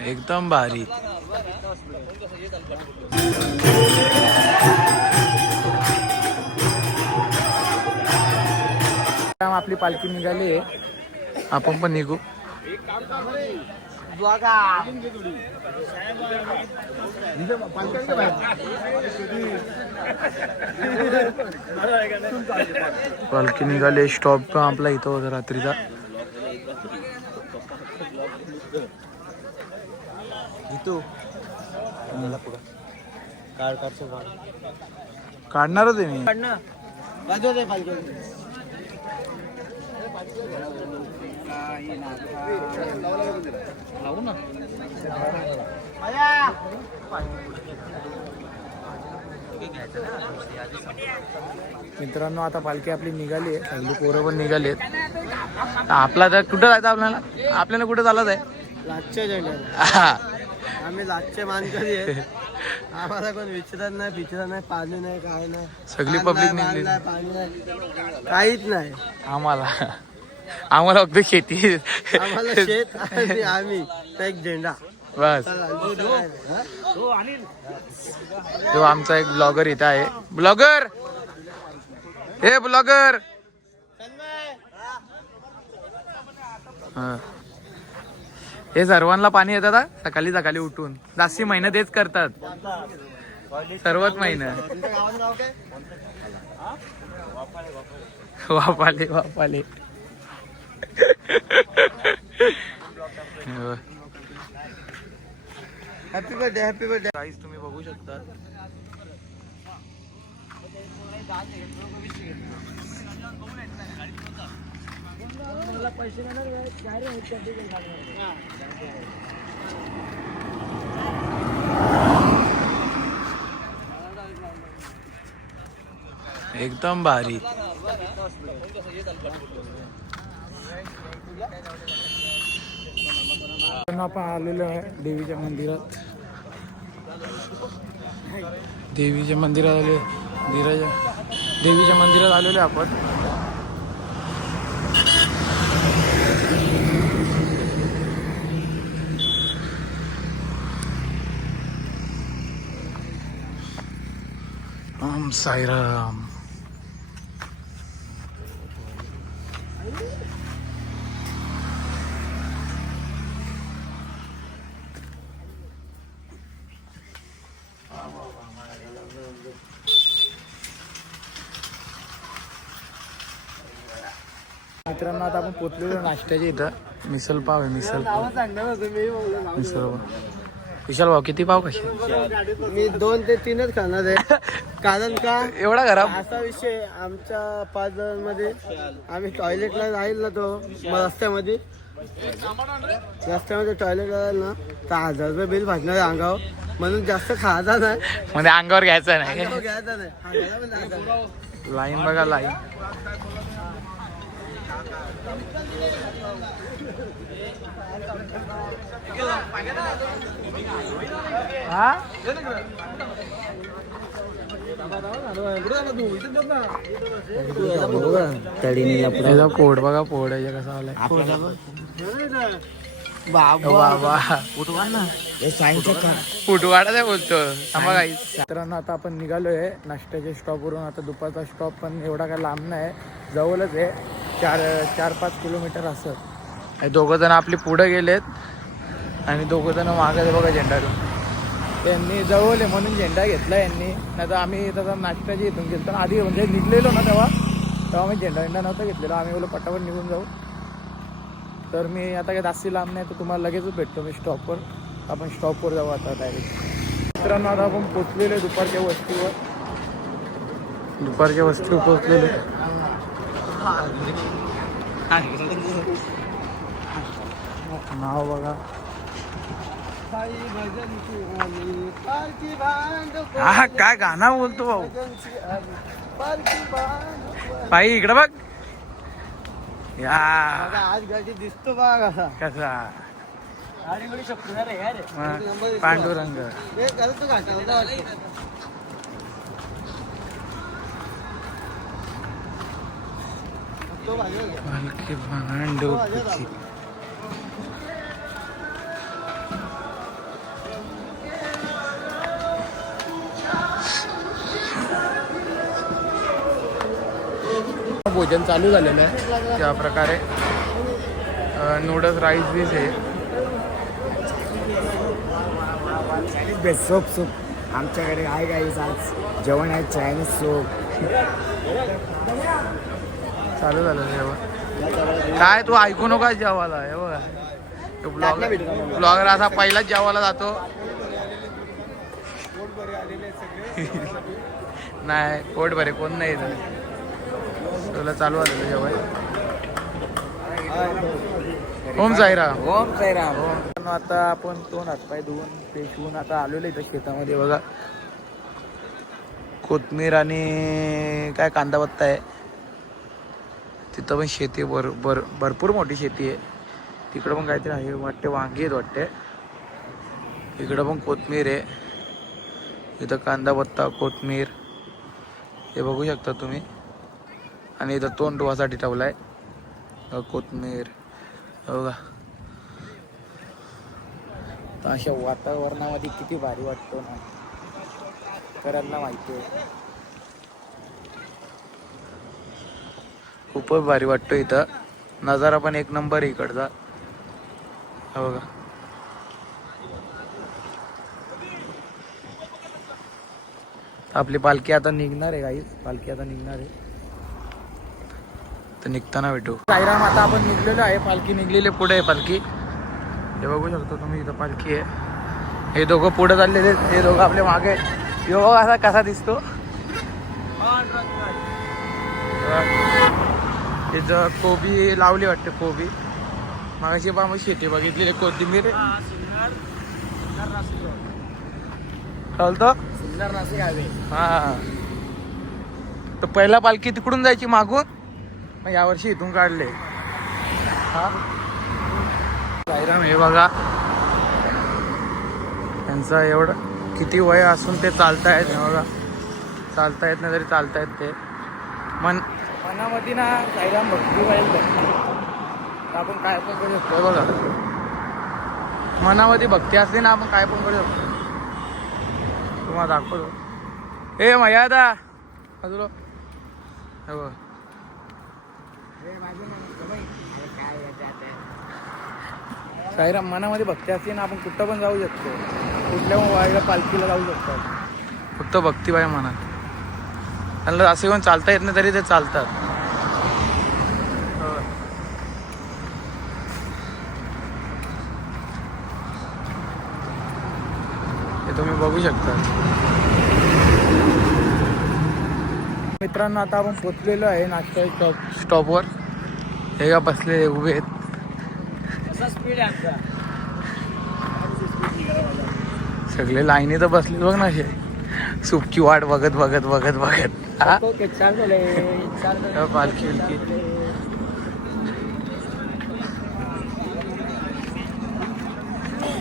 एकदम भारी. आपली पालखी निघाली, आपण पण निघू. पालखी निघाली. स्टॉप पण आपला इथं होता रात्रीचा. काढणार होते मी. मित्रांनो आता पालखी आपली निघाली आहे. सगळी पोरं पण निघालेत. आपला तर कुठं जायचं आपल्याला कुठं चालत आहे? लाटच्या जंगलात. आम्ही लाटचे मानकरी आहे. आम्हाला कोण विचारत नाही, पिचरत नाही, पाणी नाही, काय नाही. सगळी पब्लिक निघली. पाणी नाही, काहीच नाही. आम्हाला फक्त शेती. आम्हाला शेत आणि आम्ही एक झेंडा बस. तो आमचा एक ब्लॉगर इथं आहे. ब्लॉगर, हे ब्लॉगर. हे सर्वांना पाणी येतात सकाळी सकाळी उठून. जास्ती मेहनत तेच करतात. सर्वच मेहनत. वापाले वापाले. Happy birthday, happy birthday. Guys तुम्ही बघू शकता. एकदम भारी. आपण आलेलो आहे देवीच्या मंदिरात. देवीच्या मंदिरात आलेलो आपण. ओम साईराम. मित्रांनो आता आपण पोचलेलो नाश्त्याच्या इथं. मिसल पाव आहे. मिसल पाव. विशाल भाऊ किती पाव कसे? मी 2 ते 3च खाणार आहे. कारण का एवढा खराब? असा विषय आमच्या 5 जणांमध्ये आम्ही टॉयलेटला राहील ना, तो रस्त्यामध्ये टॉयलेटला राहील ना तर 1000 रुपये बिल भाजणार आहे अंगावर. म्हणून जास्त खायचा नाही. म्हणजे अंगावर घ्यायचं नाही. घ्यायचा नाही. लाईन बघा लाईन. पोट बघा. पोट आहे कसा आलाय. फुटवाडा बोलतो. मित्रांनो आता आपण निघालोय नाश्त्याच्या स्टॉप वरून. आता दुपारचा स्टॉप पण एवढा काय लांब नाही, जवळच आहे. 4-5 किलोमीटर असं. दोघं जण आपली पुढे गेलेत आणि दोघं जण मागे बघा झेंडा घेऊन. त्यांनी जवळ आहे म्हणून झेंडा घेतला यांनी. नाही तर आम्ही तसा नाश्त्याची इथून गेलो आधी म्हणजे निघलेलो ना तेव्हा आम्ही झेंडा नव्हता घेतलेला. आम्ही बोललो पटापट निघून जाऊ. तर मी आता काय जास्ती लांब नाही तर तुम्हाला लगेचच भेटतो मी स्टॉपवर. आपण स्टॉपवर जाऊ आता डायरेक्ट. मित्रांनो आता आपण पोचलेलो आहे दुपारच्या वस्तीवर पोचलेलो. नाव बघा. हा काय गाणं बोलतो भाऊ. बाई इकडं बघ. या आज गाडी दिसतो बघा कसा. पांडुरंग. पालखी भांडुपची. भोजन चालू झालेलं आहे. त्या प्रकारे नूडल्स राईस बीस आहे. चायनीज बेस्ट सूप सूप आमच्याकडे आहे गाईस. आज जेवण आहे चायनीज सूप. चालू झालं जेवण. काय तू ऐकू नका जेवायला. हे बघा ब्लॉगर असा पहिलाच जेवायला जातो. नाही पोट बरे कोण नाही येत. तुला चालू झालं जेवण. ओम साईराम. ओम साईराम. आता आपण दोन हातपाय धुवून फ्रेश होऊन आता आलेलो इथं शेतामध्ये. बघा कोथमीर आणि काय कांदा पत्ता आहे. तिथं पण शेती भरपूर मोठी शेती आहे. तिकडं पण काहीतरी आहे वाटते. वांगी आहेत वाटते. इकडं पण कोथमीर आहे. इथं कांदा पत्ता कोथमीर हे बघू शकता तुम्ही. आणि इथं तोंड धुवासाठी ठेवलाय कोथमीर. बघा तर अशा वातावरणामध्ये किती भारी वाटतो ना, करायला माहिती आहे. खूपच भारी वाटतो इथं. नजारा पण एक नंबर आहे इकडचा. बघा आपली पालखी आता निघणार आहे गाईस. पालखी आता निघणार आहे तर निघताना भेटू. साईराम आता आपण निघलेलो आहे. पालखी निघलेली पुढे आहे पालखी. हे बघू शकतो तुम्ही इथं पालखी आहे. हे दोघं पुढे चाललेले. हे दोघं आपल्या मागे. यो असा कसा दिसतो. तिथं कोबी लावली वाटते. कोबी मागाशी बा मग शेती बघितलेली. कोथिंबीर चालतं. सुंदर नाशिक आहे. हा तर पहिला पालखी तिकडून जायची मागून. मग यावर्षी इथून काढले. हा साईराम हे बघा त्यांचं एवढं किती वय असून ते चालतायत. हे बघा चालता येत नाही तरी चालतायत ते. मनामध्ये ना साईराम भक्ती पाहिजे भक्ती. आपण काय पण करू शकतो. बघा मनामध्ये भक्ती असते ना आपण काय पण करू शकतो. तुम्हाला दाखवतो. ए मर्यादा बाजूला. हे बघ साईराम मनामध्ये भक्ती असते ना आपण कुठं पण जाऊ शकतो. कुठल्या वाईला पालखीला जाऊ शकतो. फक्त भक्ती पाहिजे मनात. त्यांना असे पण चालता येत नाही तरी ते चालतात. हे तुम्ही बघू शकता. मित्रांनो आता आपण पोचलेलो आहे नाश्ता स्टॉपवर. हे का बसलेले उभे आहेत. स्पीड आहे आमचा. सगळे लाईनी तर बसले बघ ना. हे सुपची वाट बघत बघत बघत बघत. हा पालखी बिलकी.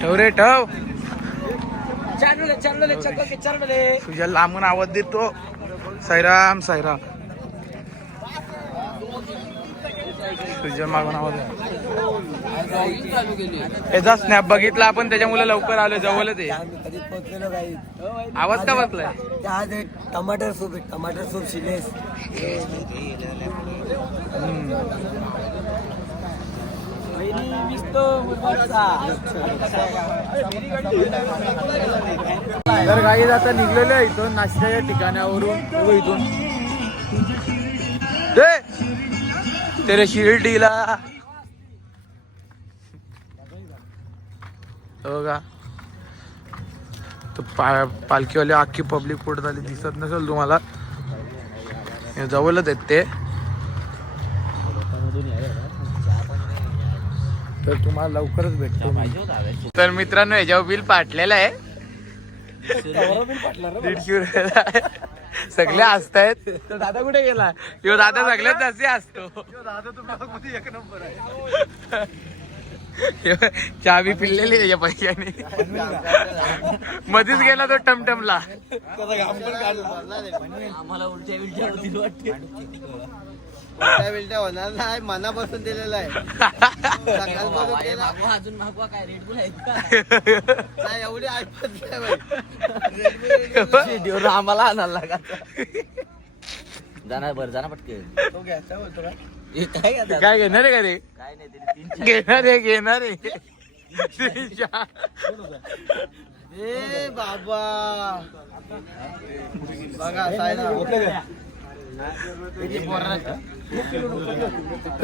ठेव रे ठेव. तुझ्या लांबून आवाज देतो. साईराम साईराम. तुझ्या मागून आवाज. याचा स्नॅप बघितला आपण त्याच्यामुळे लवकर आलो. जवळच आहे. पोहोचलेलो काही. आवाज का बसलाय. आज एक टमाटर सूप आहे. टमाटर सूप शिलेस. तर काही आता निघलेलो आहे इथून नाश्त्याच्या ठिकाणावरून. इथून तेरे शिर्डीला. हो का तर पालखीवाले अख्खी पब्लिक पुढे झाली. दिसत नसेल तुम्हाला. जवळच आहेत ते. तर तुम्हाला लवकरच भेटतो. तर मित्रांनो याच्यावर बिल पाटलेलं आहे. 150 रुपये. सगळे हसतायत. तर दादा कुठे गेला. यो दादा सगळ्यात जास्त हसतो. एक नंबर आहे. चहा बी पिल्लेली त्याच्या पैशाने. मध्येच गेला तो टमटमला. आम्हाला उलट्या बिलट्या होणार नाही. मनापासून दिलेला आहे. अजून मागवा काय रेड बुल आहेत एवढी आठवत आम्हाला आणायला लागा. जाणार बरं जाणार पटके तो घ्यायचा बोलतो का काय घेणार आहे का रे काय नाही तिने घेणार आहे ए बाबा बघा सायला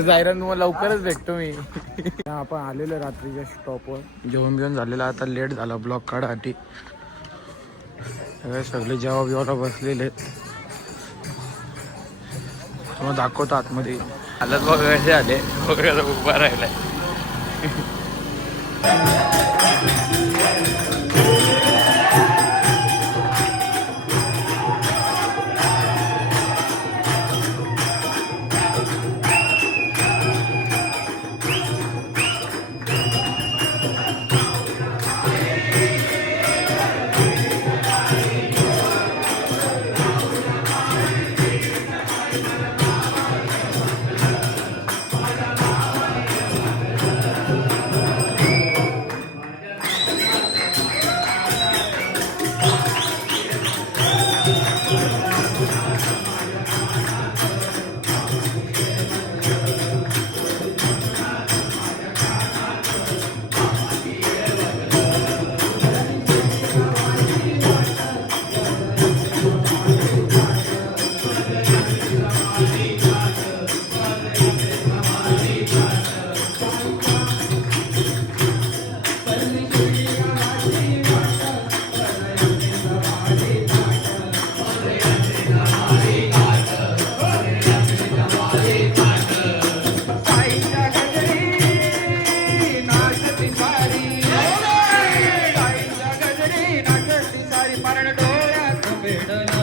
जायरा मग लवकरच भेटतो मी आपण आलेलो रात्रीच्या स्टॉपवर जेवण बिवून झालेलं आता लेट झाला ब्लॉक काढासाठी सगळे जेव्हा बिवाला बसलेले मग दाखवतो आतमध्ये हालत बघ कसे आले बघायला उभा राहिलाय कारण डोळ्यात भेटला